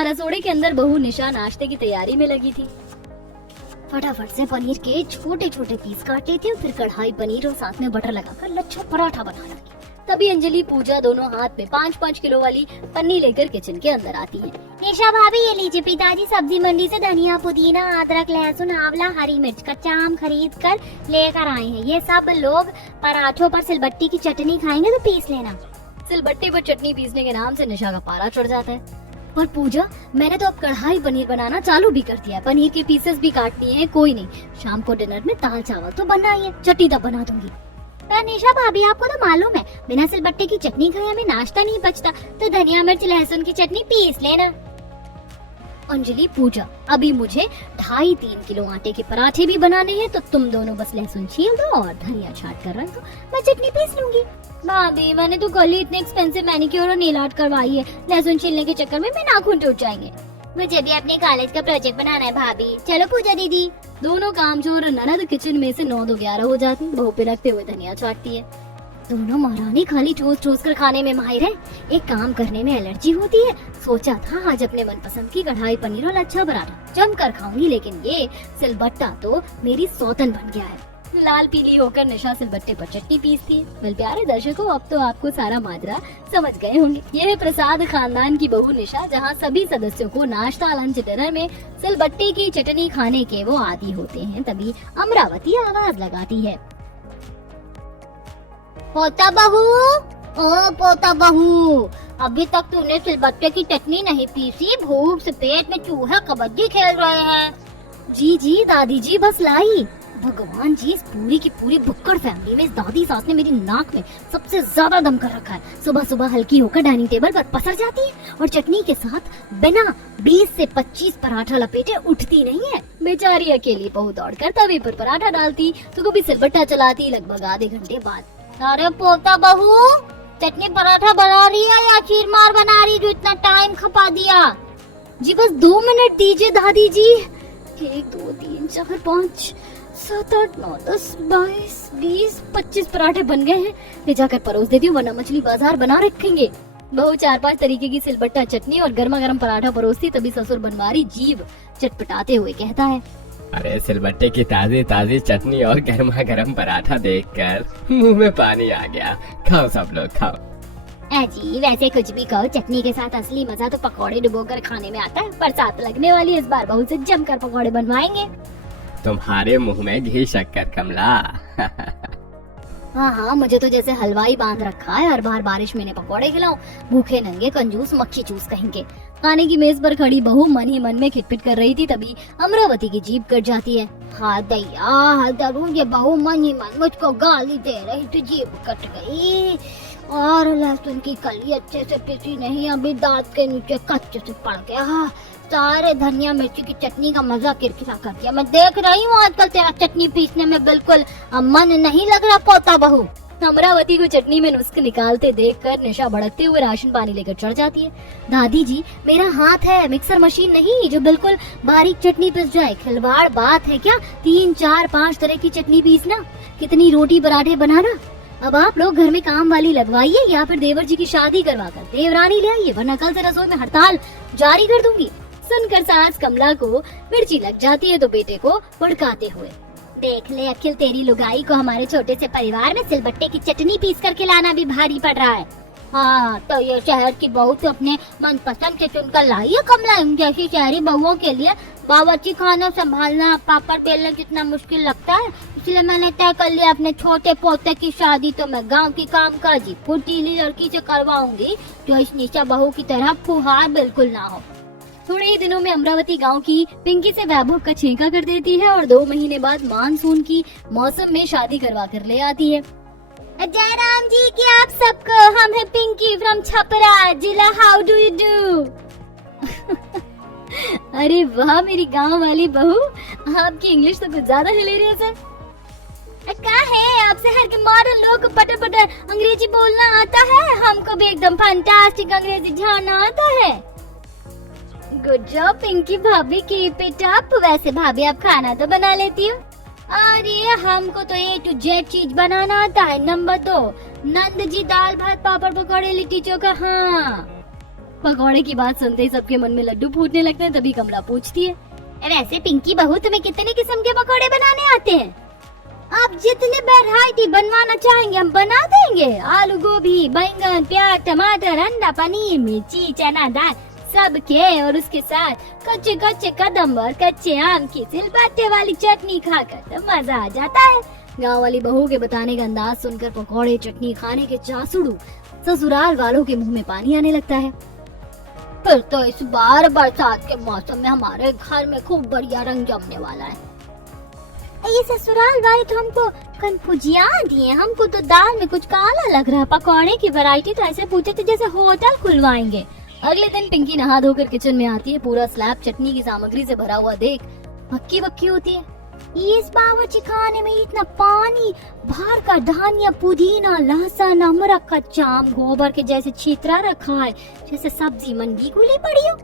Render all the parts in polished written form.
जहाँ रसोड़े के अंदर बहू निशा नाश्ते की तैयारी में लगी थी। फटाफट से पनीर के छोटे छोटे पीस काटे थे, फिर कढ़ाई पनीर और साथ में बटर लगाकर लच्छा पराठा बना लगी। तभी अंजलि पूजा दोनों हाथ में 5-5 किलो वाली पन्नी लेकर किचन के अंदर आती है। निशा भाभी ये लीजिए, पिताजी सब्जी मंडी से धनिया, पुदीना, अदरक, लहसुन, आंवला, हरी मिर्च, कच्चा आम खरीद कर लेकर आए हैं। ये सब लोग पराठों पर सिलबट्टी की चटनी खाएंगे तो पीस लेना। सिलबट्टे पर चटनी पीसने के नाम से निशा का पारा चढ़ जाता है। और पूजा, मैंने तो अब कढ़ाई पनीर बनाना चालू भी कर दिया है, पनीर के पीसेस भी काट लिए हैं। कोई नहीं, शाम को डिनर में दाल चावल तो बनना ही है, चटनी तब बना दूंगी। पर निशा भाभी आपको तो मालूम है बिना सिलबट्टे की चटनी खाए हमें नाश्ता नहीं बचता, तो धनिया मिर्च लहसुन की चटनी पीस लेना। अंजलि, पूजा, अभी मुझे 2.5-3 किलो आटे के पराठे भी बनाने हैं, तो तुम दोनों बस लहसुन छील दो और धनिया छाट कर रख दो, मैं चटनी पीस लूंगी। भाभी मैंने तो कल ही इतने एक्सपेंसिव मैनिक्योर और नेल आर्ट करवाई है, लहसुन छीलने के चक्कर में मेरे नाखून टूट जाएंगे। मुझे भी अपने कॉलेज का प्रोजेक्ट बनाना है भाभी। चलो पूजा दीदी। दोनों कामचोर ननद किचन में से 9-11 हो जाती, बहू पिरकते हुए धनिया चाटती है। दोनों महारानी खाली ठोस ठोस कर खाने में माहिर है, एक काम करने में एलर्जी होती है। सोचा था आज अपने मनपसंद की कढ़ाई पनीर और अच्छा पराठा जम कर खाऊंगी, लेकिन ये सिलबट्टा तो मेरी सौतन बन गया है। लाल पीली होकर निशा सिलबट्टे पर चटनी पीसती है। वेल प्यारे दर्शकों, अब तो आपको सारा माजरा समझ गए होंगे। ये है प्रसाद खानदान की बहू निशा, जहाँ सभी सदस्यों को नाश्ता लंच डिनर में सिलबट्टे की चटनी खाने के वो आदी होते हैं। तभी अमरावती आवाज लगाती है, पोता बहू, ओ पोता बहू, अभी तक तूने सिलबट्टे की चटनी नहीं पीसी? भूख से पेट में चूहा कबड्डी खेल रहे हैं। जी जी दादी जी, बस लाई। भगवान जी, इस पूरी की पूरी भुक्कड़ फैमिली में इस दादी सास ने मेरी नाक में सबसे ज्यादा दम कर रखा है। सुबह सुबह हल्की होकर डाइनिंग टेबल पर पसर जाती है और चटनी के साथ बिना 20 से 25 पराठा लपेटे उठती नहीं है। बेचारी अकेली बहू दौड़कर तवे पर पराठा डालती तो कभी सिलबट्टा चलाती लगभग आधे घंटे बाद। अरे पोता बहू, चटनी पराठा बना रही है या चीरमार बना रही जो इतना टाइम खपा दिया? जी बस 2 मिनट दीजिए दादी जी। 1 2 3 4 5 7 8 9 10 22 20 25 पराठे बन गए हैं। ले जाकर परोस देती हूँ, वरना मछली बाजार बना रखेंगे। बहू 4-5 तरीके की सिलबट्टा चटनी और गर्मा गर्म पराठा परोसती, तभी ससुर बनवारी जीभ चटपटाते हुए कहता है, अरे सिलबट्टे की ताजी ताजी चटनी और गर्मा गर्म पराठा देखकर मुंह में पानी आ गया। खाओ सब लोग खाओ। जी वैसे कुछ भी कहो, चटनी के साथ असली मजा तो पकौड़े डुबोकर खाने में आता है। बरसात लगने वाली, इस बार बहू से जमकर पकौड़े बनवाएंगे। तुम्हारे मुंह में घी शक्कर कमला। हाँ हाँ, मुझे तो जैसे हलवाई बांध रखा है, हर बार बारिश में पकौड़े खिलाऊं। भूखे नंगे कंजूस मक्खी चूस कहेंगे। खाने की मेज पर खड़ी बहू मन ही मन में खिटपिट कर रही थी, तभी अमरावती की जीभ कट जाती है। हाँ दैया, जरूर ये बहू मन ही मन मुझको गाली दे रही थी, जीभ कट गई। और लहसुन की कली अच्छे से पिसी नहीं, अभी दांत के नीचे कच्चे से पड़ गया। सारे धनिया मिर्ची की चटनी का मजा किरकिरा कर दिया। मैं देख रही हूँ आजकल तेरा चटनी पीसने में बिल्कुल मन नहीं लग रहा पोता बहू। अमरावती को चटनी में नुस्ख निकालते देखकर निशा भड़कते हुए राशन पानी लेकर चढ़ जाती है। दादी जी, मेरा हाथ है, मिक्सर मशीन नहीं जो बिल्कुल बारीक चटनी पिस जाए। खिलवाड़ बात है क्या 3 4 5 तरह की चटनी पीसना, कितनी रोटी पराठे बनाना। अब आप लोग घर में काम वाली लगवाइए या फिर देवर जी की शादी करवाकर देवरानी ले आइए, वरना कल से रसोई में हड़ताल जारी कर दूंगी। सुनकर सास कमला को मिर्ची लग जाती है तो बेटे को भड़काते हुए, देख ले अखिल, तेरी लुगाई को हमारे छोटे से परिवार में सिलबट्टे की चटनी पीस कर खिलाना भी भारी पड़ रहा है। हाँ तो ये शहर की बहू तो अपने मनपसंद से चुनकर लाई है कमला। जैसी शहरी बहुओं के लिए बावर्ची खाना संभालना, पापड़ बेलना कितना मुश्किल लगता है, इसलिए मैंने तय कर लिया अपने छोटे पोते की शादी तो मैं गांव की कामकाजी फुर्तीली लड़की से करवाऊंगी, जो इस निशा बहू की तरह फुहार बिल्कुल ना हो। थोड़े ही दिनों में अमरावती गांव की पिंकी से वैभव का छेका कर देती है और 2 महीने बाद मानसून की मौसम में शादी करवा कर ले आती है। जय राम जी की आप सबको, हम है पिंकी फ्रॉम छपरा जिला। How do you do? अरे वाह मेरी गांव वाली बहू, आपकी इंग्लिश तो कुछ ज्यादा हिलेरियस है। क्या है आप शहर के मॉडर्न लोग को पटर पटर अंग्रेजी बोलना आता है, हमको भी एकदम फैंटास्टिक अंग्रेजी झाड़ना आता है। गुड जॉब पिंकी भाभी, कीप इट अप। वैसे भाभी आप खाना तो बना लेती हो? अरे हमको तो A to Z चीज बनाना आता है। नंबर 2 नंद जी दाल भात पापड़ पकौड़े लिट्टी चोखा। हाँ पकौड़े की बात सुनते ही सबके मन में लड्डू फूटने लगते हैं। तभी कमला पूछती है, वैसे पिंकी बहू तुम्हें कितने किस्म के पकौड़े बनाने आते हैं? आप जितने वैरायटी बनवाना चाहेंगे हम बना देंगे। आलू गोभी, बैंगन, प्याज, टमाटर, अंडा, पनीर, मिर्ची, चना दाल सब के, और उसके साथ कच्चे कच्चे कदम और कच्चे आम की सिलबट्टे वाली चटनी खाकर तो मजा आ जाता है। गाँव वाली बहू के बताने का अंदाज सुनकर पकौड़े चटनी खाने के चासुड़ू ससुराल वालों के मुंह में पानी आने लगता है। फिर तो इस बार बरसात के मौसम में हमारे घर में खूब बढ़िया रंग जमने वाला है। ये ससुराल वाले तो हमको कन्फ्यूजिया दिए, हमको तो दाल में कुछ काला लग रहा है। पकौड़े की वैरायटी तो ऐसे पूछे थे जैसे होटल खुलवाएंगे। अगले दिन पिंकी नहा धोकर किचन में आती है। पूरा स्लैब चटनी की सामग्री से भरा हुआ देख पक्की पक्की होती है। इस बावर्ची खाने में इतना पानी भर का धनिया, पुदीना, लहसुन, अमरख का चाम, गोबर के जैसे छितरा रखा है जैसे सब्जी मंडी खुली पड़ी हो।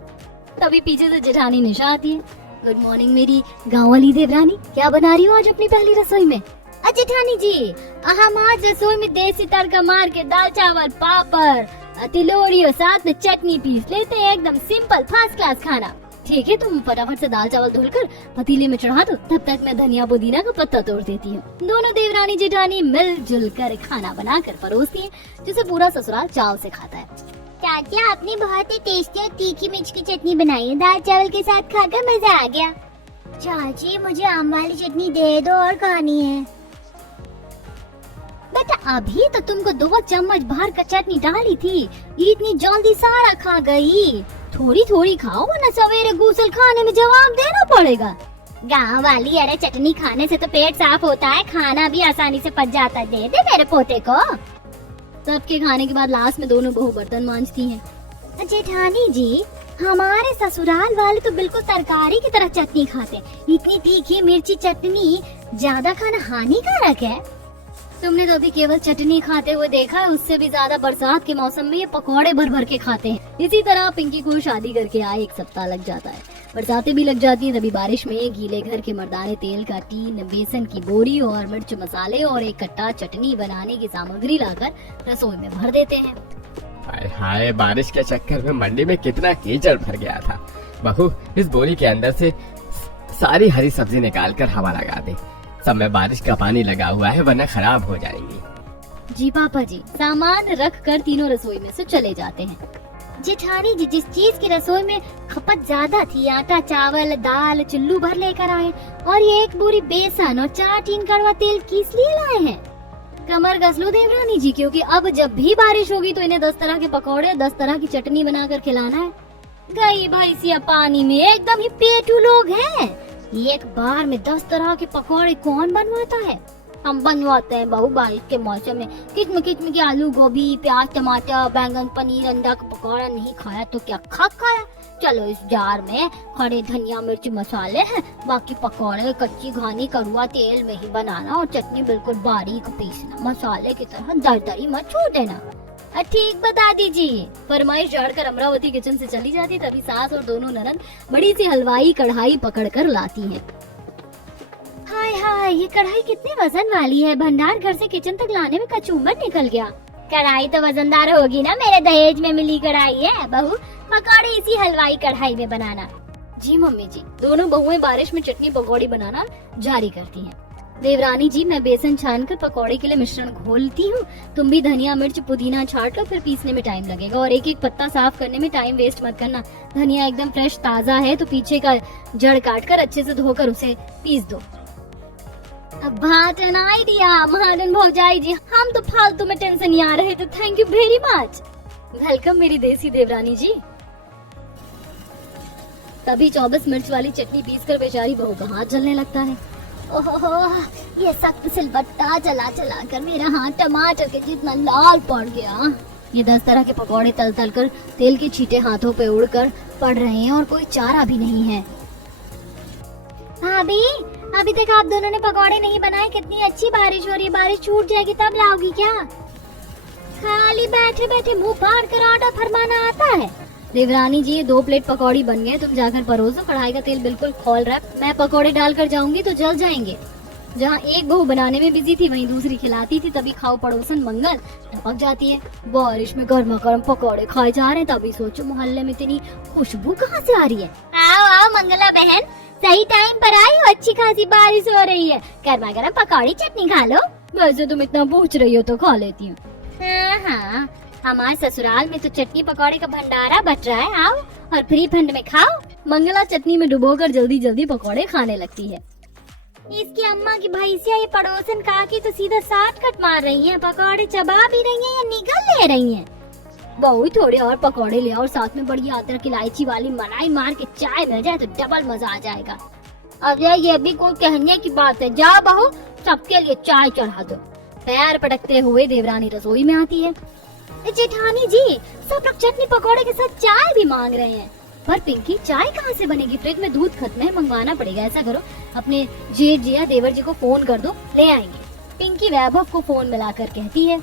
तभी पीछे से जेठानी निशा आती है। गुड मॉर्निंग मेरी गाँव वाली देवरानी, क्या बना रही हो आज अपनी पहली रसोई में? जेठानी जी, हम आज रसोई में देसी तड़का मार के दाल चावल पापड़ तिलोरी और साथ में चटनी पीस लेते हैं। एकदम सिंपल फर्स्ट क्लास खाना। ठीक है, तुम फटाफट से दाल चावल धुलकर पतीले में चढ़ा दो, तब तक मैं धनिया पुदीना का पत्ता तोड़ देती हूँ। दोनों देवरानी जेठानी मिलजुल कर खाना बनाकर परोसती हैं, जिसे पूरा ससुराल चाव से खाता है। चाचा, आपने बहुत ही टेस्टी और तीखी मिर्च की चटनी बनाई है, दाल चावल के साथ खाकर मजा आ गया। चाची, मुझे आम वाली चटनी दे दो और खानी है। बेटा, अभी तो तुमको 2 चम्मच भर कर चटनी डाली थी, इतनी जल्दी सारा खा गई। थोड़ी थोड़ी खाओ वरना सवेरे गूसल खाने में जवाब देना पड़ेगा। गाँव वाली, अरे चटनी खाने से तो पेट साफ होता है, खाना भी आसानी से पच जाता है। दे दे मेरे पोते को। सबके खाने के बाद लास्ट में दोनों बहू बर्तन मांजती हैं। जेठानी जी, हमारे ससुराल वाले तो बिल्कुल तरकारी की तरह चटनी खाते। इतनी तीखी मिर्ची चटनी ज्यादा खाना हानिकारक है। तुमने तो अभी केवल चटनी खाते हुए देखा है, उससे भी ज्यादा बरसात के मौसम में ये पकौड़े भर भर के खाते हैं। इसी तरह पिंकी को शादी करके आए 1 सप्ताह लग जाता है। बरसातें भी लग जाती हैं। तभी बारिश में गीले घर के मर्दाने तेल का टीन, बेसन की बोरी और मिर्च मसाले और एक कट्टा चटनी बनाने की सामग्री लाकर रसोई में भर देते हैं। हाय हाय, बारिश के चक्कर में मंडी में कितना कीचड़ भर गया था। बहू, इस बोरी के अंदर से सारी हरी सब्जी निकाल कर हवा लगा दे। सब में बारिश का पानी लगा हुआ है, वरना खराब हो जाएंगी। जी पापा जी। सामान रख कर तीनों रसोई में से चले जाते हैं। जेठानी जी, जिस चीज की रसोई में खपत ज्यादा थी, आटा, चावल, दाल चुल्लू भर लेकर आए, और ये 1 बोरी बेसन और 4 टीन कड़वा तेल किस लिए लाए हैं? कमर कस लो देवरानी जी, क्योंकि अब जब भी बारिश होगी तो इन्हें 10 तरह के पकौड़े, 10 तरह की चटनी बनाकर खिलाना है। गई भैंसिया पानी में, एकदम ही पेटू लोग हैं। एक बार में 10 तरह के पकौड़े कौन बनवाता है? हम बनवाते हैं बहू, बारिश के मौसम में किस्म किस्म के आलू गोभी, प्याज, टमाटर, बैंगन, पनीर, अंडा का पकौड़ा नहीं खाया तो क्या खाया। चलो, इस जार में खड़े धनिया, मिर्च, मसाले हैं, बाकी पकौड़े कच्ची घानी कड़वा तेल में ही बनाना और चटनी बिल्कुल बारीक पीसना, मसाले की तरह दरदरी मत छोड़ देना। ठीक बता दीजिए। फरमाइश झाड़कर अमरावती किचन से चली जाती। तभी सास और दोनों ननद बड़ी सी हलवाई कढ़ाई पकड़कर लाती हैं। हाय हाय, ये कढ़ाई कितने वजन वाली है, भंडार घर से किचन तक लाने में कचूमर निकल गया। कढ़ाई तो वजनदार होगी ना, मेरे दहेज में मिली कढ़ाई है। बहू, पकौड़े इसी हलवाई कढ़ाई में बनाना। जी मम्मी जी। दोनों बहुएं बारिश में चटनी पकौड़ी बनाना जारी करती हैं। देवरानी जी, मैं बेसन छानकर पकौड़े के लिए मिश्रण घोलती हूँ, तुम भी धनिया, मिर्च, पुदीना छाट लो, फिर पीसने में टाइम लगेगा। और एक एक पत्ता साफ करने में टाइम वेस्ट मत करना। धनिया एकदम फ्रेश ताजा है तो पीछे का जड़ काटकर अच्छे से धोकर उसे पीस दो। बात एन आइडिया महाजन भौजाई जी, हम तो फालतू में टेंशन ही आ रहे थे। Thank you very much. Welcome मेरी देसी देवरानी जी। तभी 24 मिर्च वाली चटनी पीसकर बेचारी बहू का हाथ जलने लगता है। ओहो, ये सख्त सिलबट्टा चला चला कर मेरा हाथ टमाटर के जितना लाल पड़ गया। ये 10 तरह के पकौड़े तल तल कर तेल के छींटे हाथों पे उड़कर पड़ रहे हैं और कोई चारा भी नहीं है। भाभी, अभी तक आप दोनों ने पकौड़े नहीं बनाए। कितनी अच्छी बारिश हो रही है, बारिश छूट जाएगी तब लाओगी क्या? खाली बैठे बैठे मुंह फाड़ कर आटा फरमाना आता है। देवरानी जी, 2 प्लेट पकौड़ी बन गए, तुम जाकर परोसो। कढ़ाई का तेल बिल्कुल खौल रहा है, मैं पकौड़े डालकर जाऊंगी तो जल जाएंगे। जहाँ एक बहू बनाने में बिजी थी वहीं दूसरी खिलाती थी, तभी खाओ पड़ोसन मंगल टपक जाती है। बारिश में गर्मा गर्म पकौड़े खाए जा रहे हैं, तभी सोचो मोहल्ले में इतनी खुशबू कहाँ से आ रही है। आओ आओ मंगला बहन, सही टाइम पर आई हो, अच्छी खासी बारिश हो रही है, गर्मा गर्म पकौड़ी चटनी खा लो। वैसे तुम इतना पूछ रही हो तो खा लेती हूँ। हाँ हाँ, हमारे ससुराल में तो चटनी पकौड़े का भंडारा बट रहा है, आओ और फ्री फंड में खाओ। मंगला चटनी में डुबोकर जल्दी जल्दी पकौड़े खाने लगती है। इसकी अम्मा की भैंसिया ये पड़ोसन काकी तो सीधा शॉर्टकट मार रही हैं, पकौड़े चबा भी रही हैं या निगल ले रही हैं। बहू थोड़े और पकौड़े ले और साथ में बड़ी अदरक इलायची वाली मलाई मार के चाय मिल जाए तो डबल मजा आ जाएगा। अरे ये भी कोई कहने की बात है, जाओ बहू सबके लिए चाय चढ़ा दो। पैर पटकते हुए देवरानी रसोई में आती है। जेठानी जी, सब लोग चटनी पकौड़े के साथ चाय भी मांग रहे हैं। पर पिंकी चाय कहाँ से बनेगी, फ्रिज में दूध खत्म है, मंगवाना पड़ेगा। ऐसा करो अपने जेठ जी या देवर जी को फोन कर दो, ले आएंगे। पिंकी वैभव को फोन मिलाकर कहती है,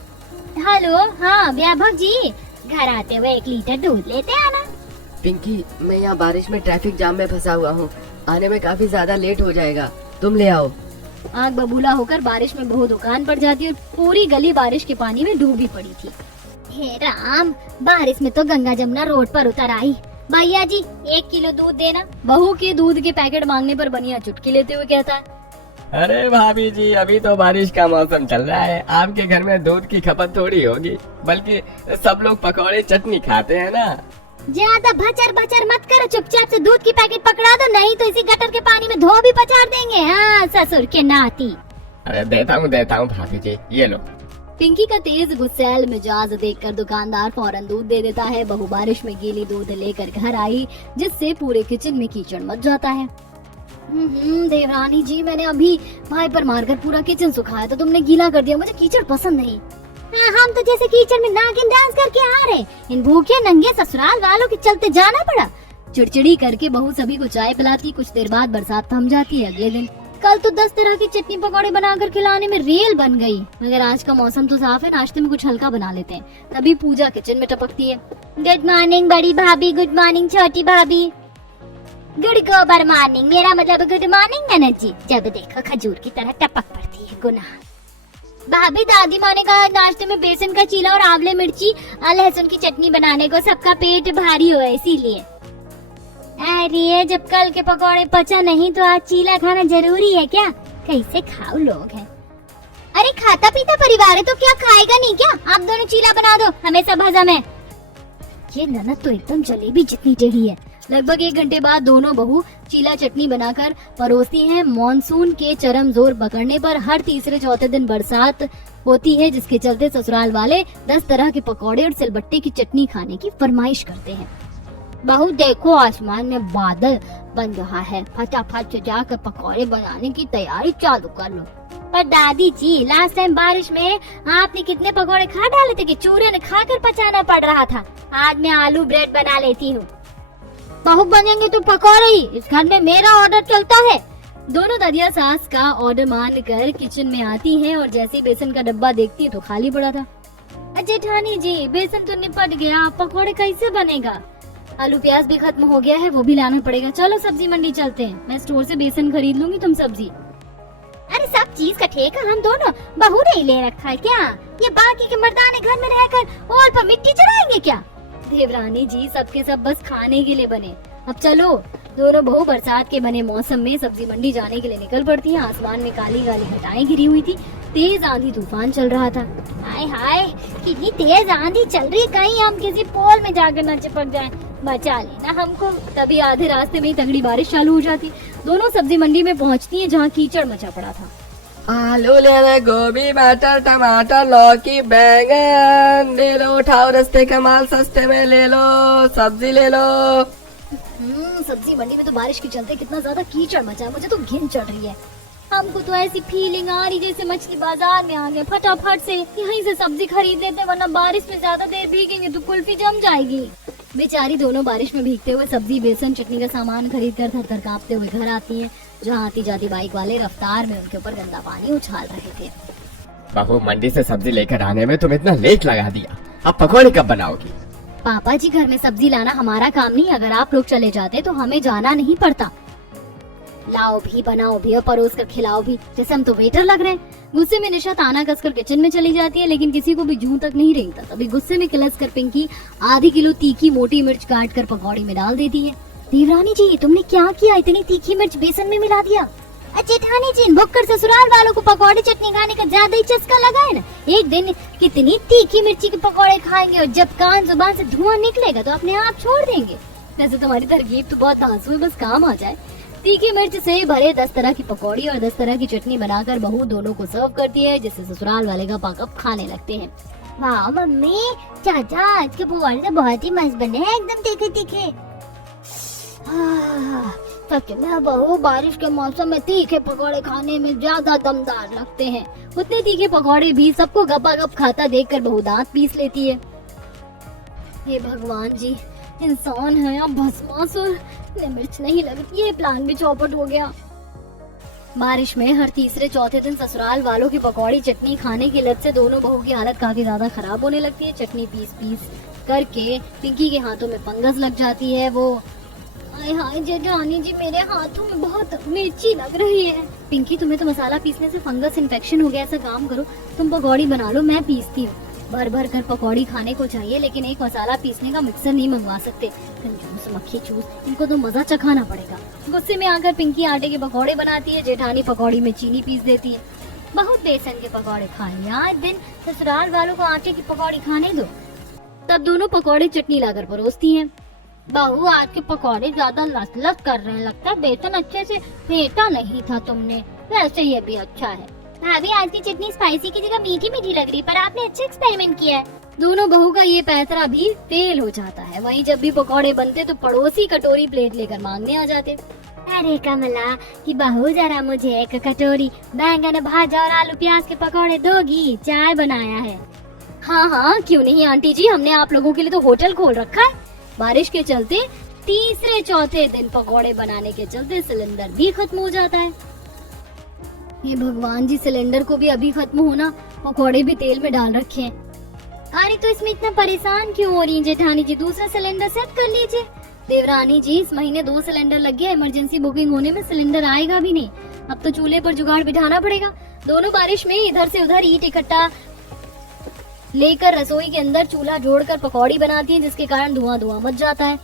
हेलो, हाँ वैभव जी, घर आते हुए 1 लीटर दूध लेते आना। पिंकी, मैं यहाँ बारिश में ट्रैफिक जाम में फंसा हुआ हूँ, आने में काफी ज्यादा लेट हो जाएगा, तुम ले आओ। आग बबूला होकर बारिश में बहू दुकान पर जाती और पूरी गली बारिश के पानी में डूबी पड़ी थी। हे राम, बारिश में तो गंगा जमुना रोड पर उतर आई। भैया जी 1 किलो दूध देना। बहू के दूध के पैकेट मांगने पर बनिया चुटकी लेते हुए कहता है, अरे भाभी जी, अभी तो बारिश का मौसम चल रहा है, आपके घर में दूध की खपत थोड़ी होगी, बल्कि सब लोग पकौड़े चटनी खाते हैं ना। ज्यादा भचर भचर मत करो, चुपचाप से दूध की पैकेट पकड़ा दो, नहीं तो इसी गटर के पानी में धो भी पचार देंगे। हाँ ससुर के नाती। अरे देता हूँ भाभी जी, ये लो। पिंकी का तेज गुस्सैल मिजाज देखकर दुकानदार फौरन दूध दे देता है। बहू बारिश में गीली दूध लेकर घर आई, जिससे पूरे किचन में कीचड़ मच जाता है। देवरानी जी, मैंने अभी वाइपर मारकर पूरा किचन सुखाया तो तुमने गीला कर दिया, मुझे कीचड़ पसंद नहीं। हाँ, हम तो जैसे कीचड़ में नागिन डांस करके आ रहे, इन भूखे नंगे ससुराल वालों के चलते जाना पड़ा। चिड़चिड़ी करके बहू सभी को चाय पिलाती। कुछ देर बाद बरसात थम जाती है। अगले दिन कल तो 10 तरह की चटनी पकौड़े बनाकर खिलाने में रेल बन गई, मगर आज का मौसम तो साफ है, नाश्ते में कुछ हल्का बना लेते हैं। तभी पूजा किचन में टपकती है। गुड मॉर्निंग बड़ी भाभी, गुड मॉर्निंग छोटी भाभी। गुड गोबर मॉर्निंग, मेरा मतलब गुड मॉर्निंग ननद जी। जब देखो खजूर की तरह टपक पड़ती है गुनाह। भाभी, दादी माँ ने कहा नाश्ते में बेसन का चीला और आंवले मिर्ची लहसुन की चटनी बनाने को, सबका पेट भारी हो इसीलिए। अरे जब कल के पकौड़े पचा नहीं तो आज चीला खाना जरूरी है क्या? कैसे खाओ लोग हैं। अरे खाता पीता परिवार है तो क्या खाएगा नहीं क्या? आप दोनों चीला बना दो, हमें सब हजम है। ये ननद तो एकदम जलेबी जितनी टेढ़ी है। लगभग 1 घंटे बाद दोनों बहू चीला चटनी बनाकर परोसती हैं। मॉनसून के चरम जोर पकड़ने पर हर तीसरे चौथे दिन बरसात होती है, जिसके चलते ससुराल वाले 10 तरह के पकौड़े और सिलबट्टे की चटनी खाने की फरमाइश करते हैं। बहू देखो, आसमान में बादल बन रहा है, फटाफट से जाकर पकौड़े बनाने की तैयारी चालू कर लो। पर दादी जी, लास्ट टाइम बारिश में आपने कितने पकौड़े खा डाले थे कि चूरे ने खाकर पचाना पड़ रहा था। आज मैं आलू ब्रेड बना लेती हूँ। बहू बनेंगे तो पकौड़े ही, इस घर में मेरा ऑर्डर चलता है। दोनों दादिया सास का ऑर्डर मानकर किचन में आती हैं और जैसे ही बेसन का डब्बा देखती है तो खाली पड़ा था। जेठानी जी, बेसन तो निपट गया, पकौड़े कैसे बनेगा? आलू प्याज भी खत्म हो गया है, वो भी लाना पड़ेगा। चलो सब्जी मंडी चलते हैं, मैं स्टोर से बेसन खरीद लूंगी, तुम सब्जी। अरे सब चीज का ठेका हम दोनों बहू ने ही ले रखा है क्या? ये बाकी के मर्दाने घर में रहकर ओल पर मिट्टी चढ़ाएंगे क्या? देवरानी जी, सबके सब बस खाने के लिए बने। अब चलो। दोनों बहू बरसात के बने मौसम में सब्जी मंडी जाने के लिए निकल पड़ती हैं। आसमान में काली काली घटाएं गिरी हुई थी, तेज आंधी तूफान चल रहा था। हाय हाय, कितनी तेज आंधी चल रही है, कहीं हम किसी पोल में जाकर न चिपक जाएं। बचा लेना हमको। तभी आधे रास्ते में तगड़ी बारिश चालू हो जाती। दोनों सब्जी मंडी में पहुंचती हैं, जहां कीचड़ मचा पड़ा था। आलू ले ले, गोभी मटर टमाटर लौकी बैंगन ले लो, उठाओ रास्ते का माल सस्ते में ले लो, सब्जी ले लो। सब्जी मंडी में तो बारिश के चलते कितना ज्यादा कीचड़ मचा, मुझे तो घिन चढ़ रही है। हमको तो ऐसी फीलिंग आ रही जैसे मछली बाजार में आ गए। फटाफट से यहीं से सब्जी खरीद लेते, वरना बारिश में ज्यादा देर भीगेंगे तो कुल्फी जम जाएगी। बेचारी दोनों बारिश में भीगते हुए सब्जी बेसन चटनी का सामान खरीद कर थर थर कांपते हुए घर आती हैं, जहाँ आती जाती बाइक वाले रफ्तार में उनके ऊपर गंदा पानी उछाल रहे थे। बहू, मंडी से सब्जी लेकर आने में तुम इतना लेट लगा दिया, अब पकौड़े कब बनाओगी? पापा जी, घर में सब्जी लाना हमारा काम नहीं, अगर आप लोग चले जाते तो हमें जाना नहीं पड़ता। लाओ भी, बनाओ भी और परोस कर खिलाओ भी, जैसे हम तो वेटर लग रहे हैं। गुस्से में निशा ताना कसकर किचन में चली जाती है, लेकिन किसी को भी जूं तक नहीं रेंगता। तभी गुस्से में किलस कर पिंकी आधी किलो तीखी मोटी मिर्च काट कर पकौड़ी में डाल देती है। देवरानी जी, तुमने क्या किया? इतनी तीखी मिर्च बेसन में मिला दिया। जेठानी जी, भुक्कड़ ससुराल वालों को पकौड़े चटनी खाने का ज्यादा ही चस्का लगा है ना। एक दिन कितनी तीखी मिर्ची के पकौड़े खाएंगे और जब कान जुबान से धुआं निकलेगा तो अपने आप छोड़ देंगे। वैसे तुम्हारी तरकीब तो बहुत आंसू है, बस काम आ जाए। तीखी मिर्च से भरे 10 तरह की पकौड़ी और 10 तरह की चटनी बनाकर बहू दोनों को सर्व करती है, जिससे ससुराल वाले का पाकअप खाने लगते हैं। वाह मम्मी, चाचा आज के पकौड़े तो बहुत ही मस्त बने हैं, एकदम तीखे तीखे। सच में बहू, बारिश के मौसम में तीखे पकौड़े खाने में ज्यादा दमदार लगते हैं। उतने तीखे पकौड़े भी सबको गपागप खाता देखकर बहू दांत पीस लेती है। हे भगवान जी, इंसान है या भस्मासुर? मिर्च नहीं लगती है, प्लान भी चौपट हो गया। बारिश में हर तीसरे चौथे दिन ससुराल वालों की पकौड़ी चटनी खाने की लत से दोनों बहू की हालत काफी ज्यादा खराब होने लगती है। चटनी पीस पीस करके पिंकी के हाथों में फंगस लग जाती है। वो हाय हाय जेठानी जी, मेरे हाथों में बहुत मिर्ची लग रही है। पिंकी, तुम्हें तो मसाला पीसने से फंगस इन्फेक्शन हो गया। ऐसा काम करो, तुम पकौड़ी बना लो, मैं पीसती हूँ। भर भर कर पकौड़ी खाने को चाहिए, लेकिन एक मसाला पीसने का मिक्सर नहीं मंगवा सकते। कंजूस मक्खी चूस, इनको तो मजा चखाना पड़ेगा। गुस्से में आकर पिंकी आटे के पकौड़े बनाती है। जेठानी पकौड़ी में चीनी पीस देती है। बहुत बेसन के पकौड़े खाए, आज दिन ससुराल वालों को आटे की पकौड़ी खाने दो। तब दोनों पकौड़े चटनी लाकर परोसती हैं। बहू, आज के पकौड़े ज्यादा लसलस कर रहे हैं, लगता है बेसन अच्छे से फेंटा नहीं था तुमने। वैसे ये भी अच्छा है। भाभी, आज की चटनी स्पाइसी की जगह मीठी मीठी लग रही, पर आपने अच्छा एक्सपेरिमेंट किया है। दोनों बहू का ये पैतरा भी फेल हो जाता है। वहीं जब भी पकौड़े बनते तो पड़ोसी कटोरी प्लेट लेकर मांगने आ जाते। अरे कमला कि बहू, जरा मुझे एक कटोरी बैंगन भाजा और आलू प्याज के पकौड़े दोगी, चाय बनाया है। हाँ हाँ, क्यों नहीं आंटी जी, हमने आप लोगों के लिए तो होटल खोल रखा है। बारिश के चलते तीसरे चौथे दिन पकौड़े बनाने के चलते सिलेंडर भी खत्म हो जाता है। ये भगवान जी, सिलेंडर को भी अभी खत्म होना, पकौड़े भी तेल में डाल रखे हैं। अरे तो इसमें इतना परेशान क्यों हो रही हैं जेठानी जी? दूसरा सिलेंडर सेट कर लीजिए। देवरानी जी, इस महीने 2 सिलेंडर लग गया। इमरजेंसी बुकिंग होने में सिलेंडर आएगा भी नहीं। अब तो चूल्हे पर जुगाड़ बिठाना पड़ेगा। दोनों बारिश में इधर से उधर ईंट इकट्ठा लेकर रसोई के अंदर चूल्हा जोड़कर पकौड़ी बनाती हैं, जिसके कारण धुआं धुआं मच जाता है।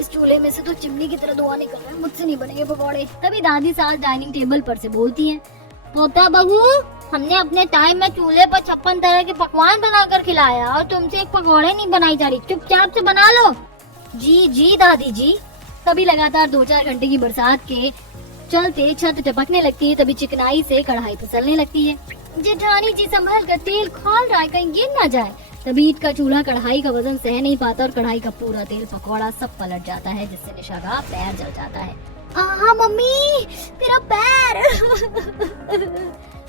इस चूल्हे में से तो चिमनी की तरह धुआं निकल रहा है, मुझसे नहीं बनेंगे पकौड़े। तभी दादी सास डाइनिंग टेबल पर से बोलती हैं, पोता बहू, हमने अपने टाइम में चूल्हे पर 56 तरह के पकवान बनाकर खिलाया और तुमसे एक पकौड़े नहीं बनाई जा रही, चुपचाप से बना लो। जी जी दादी जी। तभी लगातार 2-4 घंटे की बरसात के चलते छत टपकने लगती है। तभी चिकनाई से कढ़ाई फिसलने लगती है। जेठानी जी, संभल कर, तेल खौल रहा है, कहीं गिर ना जाए। तभी ईंट का चूल्हा कढ़ाई का वजन सह नहीं पाता और कढ़ाई का पूरा तेल पकौड़ा सब पलट जाता है, जिससे निशा का पैर जल जाता है। हाँ मम्मी, मेरा पैर।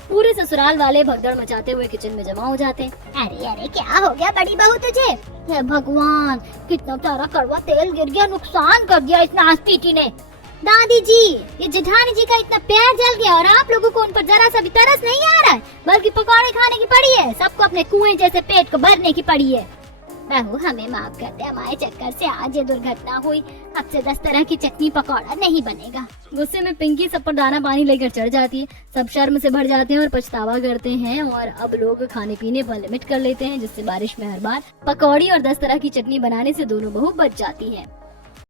पूरे ससुराल वाले भगदड़ मचाते हुए किचन में जमा हो जाते हैं। अरे अरे, क्या हो गया बड़ी बहू तुझे? हे भगवान, कितना सारा कड़वा तेल गिर गया, नुकसान कर दिया इस नासपीटी ने। दादी जी, ये जेठानी जी का इतना प्यार जल गया और आप लोगों को उन पर जरा सा भी तरस नहीं आ रहा है, बल्कि पकौड़े खाने की पड़ी है। सबको अपने कुएं जैसे पेट को भरने की पड़ी है। बहू, हमें माफ कर दे, हमारे चक्कर से आज ये दुर्घटना हुई। अब से 10 तरह की चटनी पकौड़ा नहीं बनेगा। गुस्से में पिंकी सब पर दाना पानी लेकर चढ़ जाती है। सब शर्म से भर जाते हैं और पछतावा करते हैं, और अब लोग खाने पीने पर लिमिट कर लेते हैं, जिससे बारिश में हर बार पकौड़ी और 10 तरह की चटनी बनाने से दोनों बहू बच जाती हैं।